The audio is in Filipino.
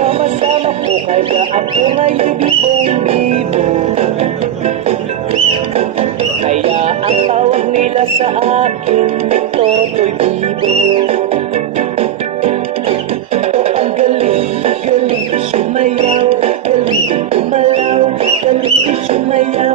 Sama-sama po kaya ako ngayon bibong-bibo. Kaya ang tawag nila sa akin, Totoy Bibo. Ang galing, galing sumayaw, galing kumalaw, galing sumayaw.